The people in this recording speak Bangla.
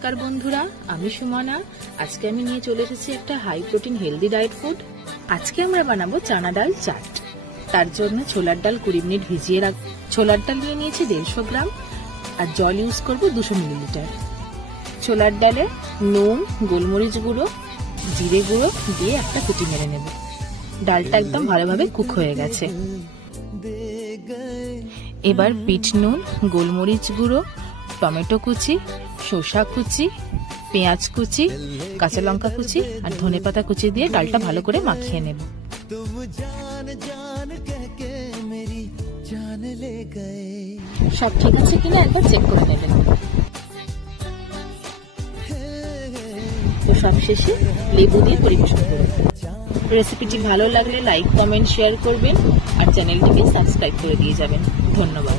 নমস্কার বন্ধুরা, আমি সুমনা। আজকে আমি নিয়ে চলে এসেছি একটা high protein healthy diet food. আজকে আমরা বানাবো চানা ডাল চাট। তার জন্য ছোলার ডাল 20 মিনিট ভিজিয়ে রাখ। ছোলার ডাল নিয়ে নিয়েছি 150 গ্রাম আর জল ইউজ করব 200 মিলিলিটার। ছোলার ডালে নুন, গোলমরিচ গুঁড়ো, জিরে গুঁড়ো দিয়ে একটা কুটি মেরে নেব। ডালটা একদম ভালোভাবে কুক হয়ে গেছে। এবার বিট নুন, গোলমরিচ গুঁড়ো, টমেটো কুচি, শসা কুচি, পেঁয়াজ কুচি, কাঁচা লঙ্কা কুচি আর ধনেপাতা কুচি দিয়ে ডালটা ভালো করে মাখিয়ে নেব। সব ঠিক আছে কিনা একবার চেক করে নেবেন। তো সব শেষে লেবু দিয়ে পরিবেশন করুন। রেসিপিটি ভালো লাগলে লাইক, কমেন্ট, শেয়ার করবেন আর চ্যানেলটিকে সাবস্ক্রাইব করে দিয়ে যাবেন। ধন্যবাদ।